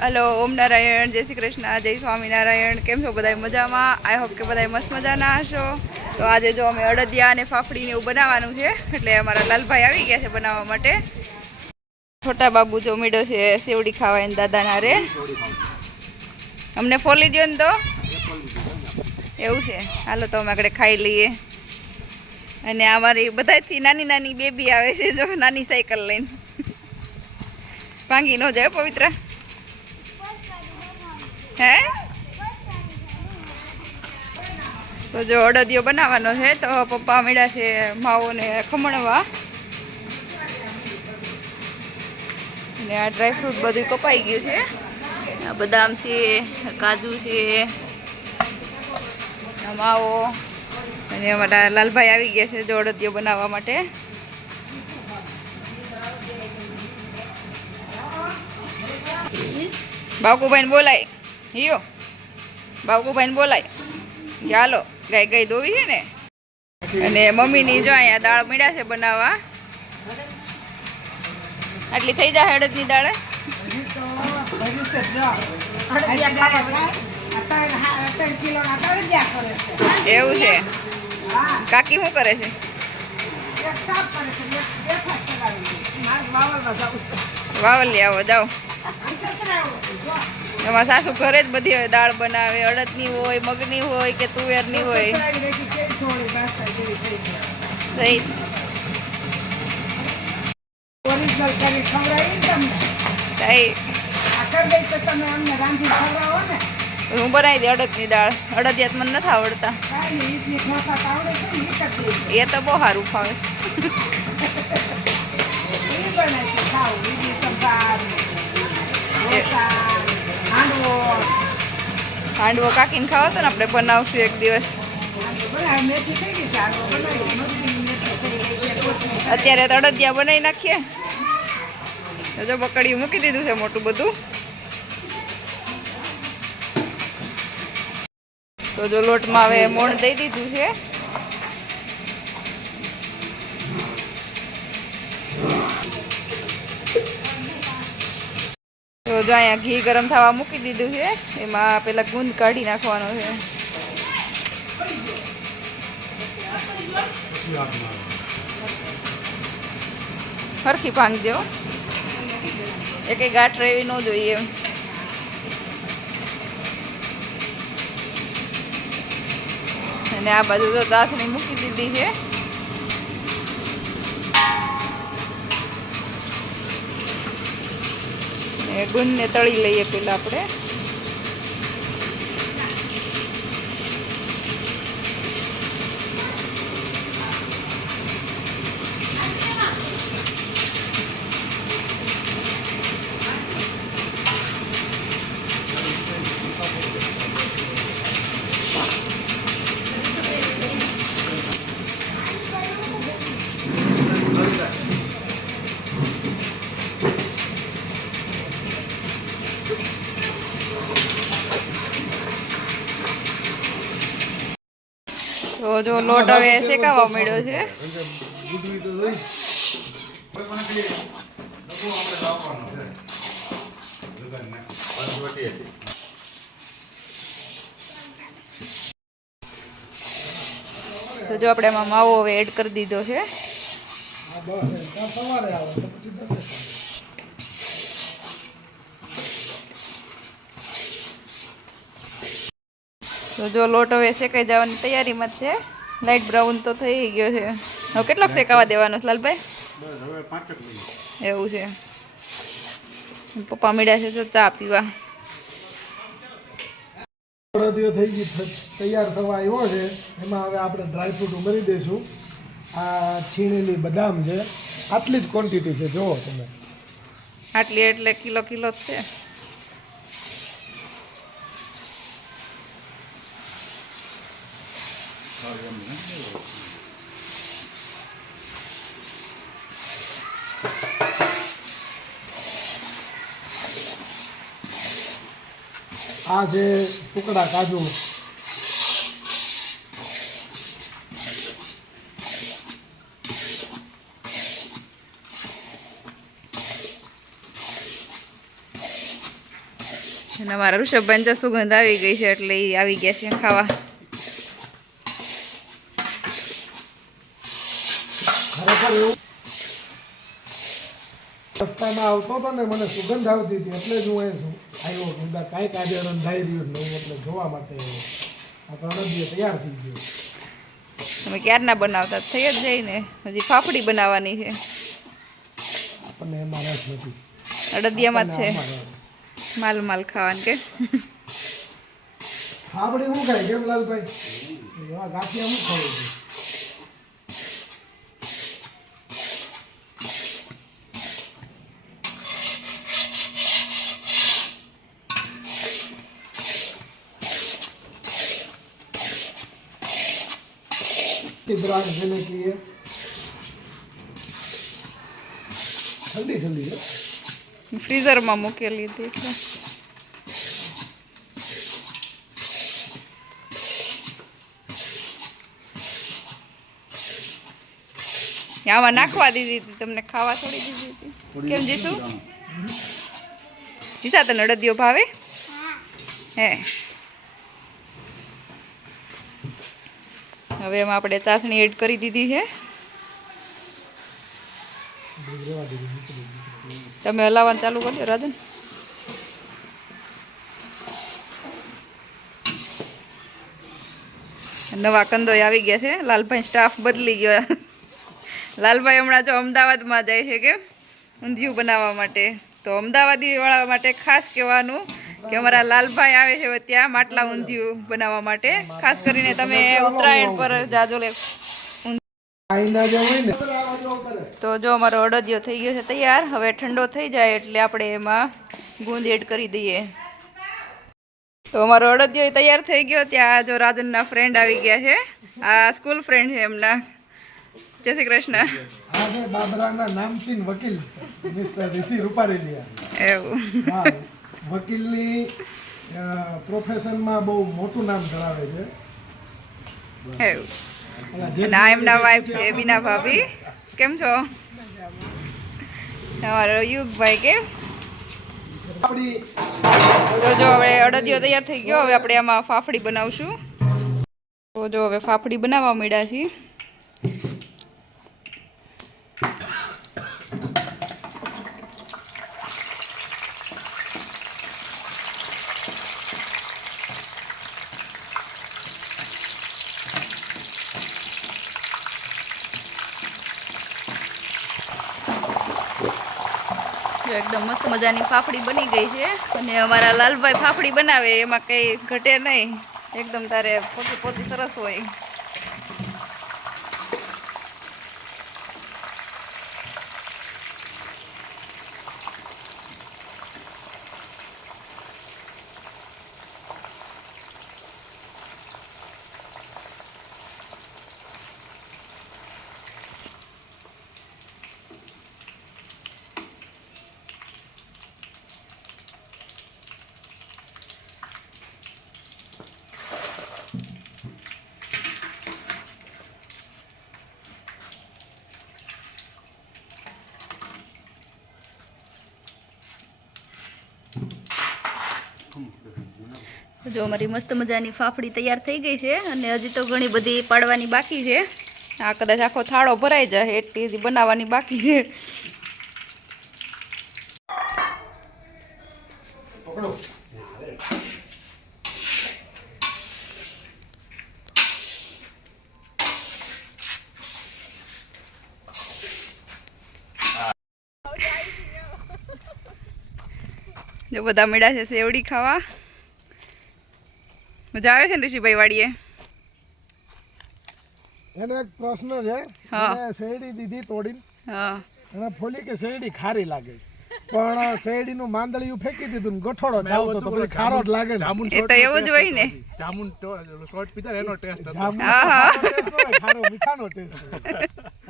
Hello, ઓમ નારાયણ, જય શ્રી કૃષ્ણ, જય સ્વામિનારાયણ. કેમ છો બધા? મજામાં? આઈ હોપ કે બધા મસ્ત મજાના હશો. તો આજે જો અમે અડદિયા અને ફાફડીને એવું બનાવવાનું છે, એટલે અમારા લાલભાઈ આવી ગયા છે બનાવવા માટે. છોટા બાબુ જો મીડો છે સેવડી ખાવા એને દાદાના રે. અમને ફોલી દો ને તો એવું છે. હાલો તો અમે આગળ ખાઈ લઈએ. અને અમારી બધાથી નાની નાની બેબી આવે છે, જો નાની સાયકલ લઈને. ભાંગી ન જાય પવિત્ર. હે તો જો અડદિયો બનાવવાનો છે, તો પપ્પા મળ્યા છે માવો ને ખમણવા. ને આ ડ્રાયફ્રૂટ બધું કપાઈ ગયું છે. આ બદામ છે, કાજુ છે, માવો. અને અમારા લાલભાઈ આવી ગયા છે જો અડદિયો બનાવવા માટે. બાવકુભાઈને બોલાય, હિયો બાવકુભાઈને બોલાય. ચાલો ગાય ગાય દોવી છે ને. અને મમ્મીની જો અહીંયા દાળ મળ્યા છે બનાવવા. આટલી થઈ જાય અડદની દાળ. એવું છે. કાકી શું કરે છે? વાવલી આવો જાઓ. એમાં સાસુ ઘરે જ બધી હવે દાળ બનાવે. અડદની હોય, મગની હોય કે તુવેરની હોય. હું બનાવી દઈ અડદની દાળ. અડદિયાત મને નથી આવડતા. એ તો બહુ સારું ફાવે. હાંડવો કાકીને ખાવો તો ને આપણે બનાવશું એક દિવસ. અત્યારે તો અડદિયા બનાવી નાખીએ. જો બકડીયું મૂકી દીધું છે મોટું બધું. તો જો લોટમાં હવે મોણ દઈ દીધું છે. તો જો અહીંયા ઘી ગરમ થવા મૂકી દીધું છે. એમાં પેલા ગુંદ કાઢી નાખવાનો છે. સરખી ભાંગજો, એક ગાંઠ રહેવી ન જોઈએ. અને આ બાજુ તો દાસણી મૂકી દીધી છે. ગુંદને તળી લઈએ પેલા આપણે. તો જો લોટ હવે શેકાવા મળ્યો છે. તો જો આપણે એમાં માવો હવે એડ કરી દીધો છે. તો જો લોટ હવે શેકાઈ જવાની તૈયારીમાં છે. લાઇટ બ્રાઉન તો થઈ ગયો છે. હવે કેટલોક શેકાવા દેવાનો છે લાલભાઈ? એવું છે. પપ્પા મળ્યા છે તો ચા પીવા. અડદિયો થઈ ગઈ તૈયાર થવા આવ્યો છે. એમાં હવે આપણે ડ્રાયફ્રૂટ ઉમેરી દઈશું. આ છીણેલી બદામ છે. આટલી જ ક્વોન્ટિટી છે, જુઓ તમે. આટલી એટલે કિલો કિલો જ છે. આ છે ટુકડા કાજુ. અને અમારા ઋષભભાઈ તો સુગંધ આવી ગઈ છે એટલે એ આવી ગયા છે ખાવા. ખરેખર એવું રસ્તામાં આવતો હતો ને મને સુગંધ આવતી હતી એટલે જ હું આવ્યો કીધા કાંઈક આજે રંધાઈ રહ્યું નહીં એટલે જોવા માટે આવ્યો. આ તો અડદિયો તૈયાર થઈ ગયો. તમે ક્યારના બનાવતા થઈ જ જાય ને, હજી ફાફડી બનાવવાની છે. આપણને એમાં રસ નથી. અડદિયામાં જ છે આમાં રસ. માલ ખાવાનું કે ફાફડી શું ખાય કેમ લાલભાઈ? એવા ગાંઠિયા શું ખાવું છે? ब्रांड देने की है ठंडी ठंडी है ફ્રીઝરમાં મૂકેલી હતી એટલે આમાં નાખવા દીધી હતી તમને, ખાવા થોડી દીધી હતી. કેમ જીસુ? જીસા તને અડદિયો ભાવે? હે હવે એમાં આપણે ચાસણી એડ કરી દીધી છે. તમે હલાવવાનું ચાલુ કરજો રાજન. નવા કંદોય આવી ગયા છે. લાલભાઈ સ્ટાફ બદલી ગયો. લાલભાઈ હમણાં જો અમદાવાદમાં જાય છે કે ઊંધિયું બનાવવા માટે. તો અમદાવાદી વાળા માટે ખાસ કહેવાનું કે અમારા લાલભાઈ આવે છે ત્યાં માટલા ઊંધિયું બનાવવા માટે. ખાસ કરીને તમે ઉત્તરાયણ પર જાજો લે. તો જો અમારો અડદિયો થઈ ગયો છે તૈયાર. હવે ઠંડો થઈ જાય એટલે આપણે એમાં ગુંદ એડ કરી દઈએ. તો અમારો અડદિયો તૈયાર થઈ ગયો. ત્યાં જો રાજનના ફ્રેન્ડ આવી ગયા છે. આ સ્કૂલ ફ્રેન્ડ છે એમના. જય શ્રી કૃષ્ણ. આ છે બાબરાના નામચીન વકીલ મિસ્ટર ઋષિ રૂપારેલિયા. એવું વકીલની પ્રોફેશનમાં બહુ મોટું નામ ધરાવે છે. એવું. અને આ એમના વાઈફ છે બીના ભાભી. કેમ છો? અમારો યુગભાઈ કેમ? તો જો હવે અડદિયો તૈયાર થઈ ગયો. હવે આપણે આમાં ફાફડી બનાવશું. તો જો હવે ફાફડી બનાવવા માંડ્યા છીએ. એકદમ મસ્ત મજાની ફાફડી બની ગઈ છે. અને અમારા લાલભાઈ ફાફડી બનાવે એમાં કંઈ ઘટે નહીં. એકદમ તારે પોતી પોતી સરસ હોય. જો અમારી મસ્ત મજાની ફાફડી તૈયાર થઈ ગઈ છે. અને હજી તો ઘણી બધી પાડવાની બાકી છે. આ કદાચ આખો થાળો ભરાઈ જાય એટલી હજી બનાવવાની બાકી છે. જો બધા મેળા છે સેવડી ખાવા. મજા આવે છે ને ઋષિભાઈ વાડીએ? એનો એક પ્રશ્ન છે. મેં શેરડી દીધી તોડીને. હા. અને ફોલી કે શેરડી ખારી લાગે, પણ શેરડીનું માંદળિયું ફેંકી દીધું ને ગઠોડો જાવતો તો પછી ખારો જ લાગે ને. એ તો એવું જ હોય ને. જામુન શોર્ટ પીતા એનો ટેસ્ટ ખારો મીઠાનો ટેસ્ટ.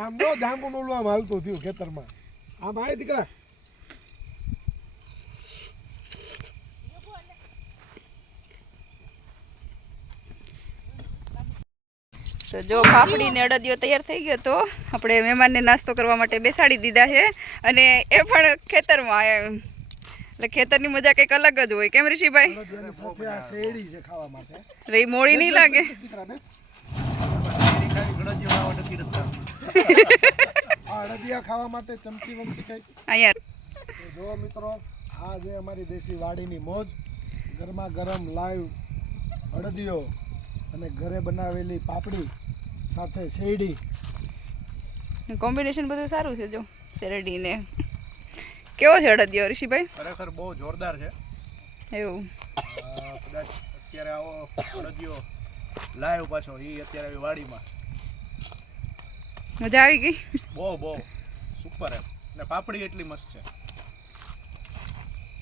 આમ નો જાંબુન ઓલું આમ હાલતું થયું ખેતરમાં. આમ આય દીકરા. તો જો ફાફડી ને અડદિયો તૈયાર થઈ ગયો. તો આપણે મહેમાનને નાસ્તો કરવા માટે બેસાડી દીધા છે. અને એ પણ ખેતરમાં એટલે ખેતરની મજા કંઈક અલગ જ હોય કેમ ઋષિભાઈ? અડદિયાની સાથે આ શેરડી છે ખાવા માટે. એટલે ઈ મોડી નહીં લાગે? દીકરા બેસ. ગળદીઓ ખાવા નથી રખતા. આ અડદિયા ખાવા માટે ચમચી વમચી કઈ અહીંયા તો જો મિત્રો આ જે અમારી દેશી વાડીની મોજ ગરમા ગરમ લાઈવ અડદિયો અને ઘરે બનાવેલી પાપડી સાથે શેરડી. કોમ્બિનેશન બધું સારું છે જો શેરડી ને કેવો છે અડદિયો ઋષિભાઈ? ખરેખર બહુ જોરદાર છે. એવું કદાચ અત્યારે આવો અડદિયો લાઈવ પાછો એ અત્યારે આવી વાડીમાં મજા આવી ગઈ? બહુ સુપર એમ. ને પાપડી એટલી મસ્ત છે.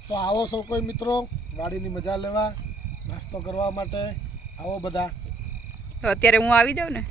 તો આવો સૌ કોઈ મિત્રો વાડીની મજા લેવા નાસ્તો કરવા માટે આવો બધા. તો અત્યારે હું આવી જાઉં ને?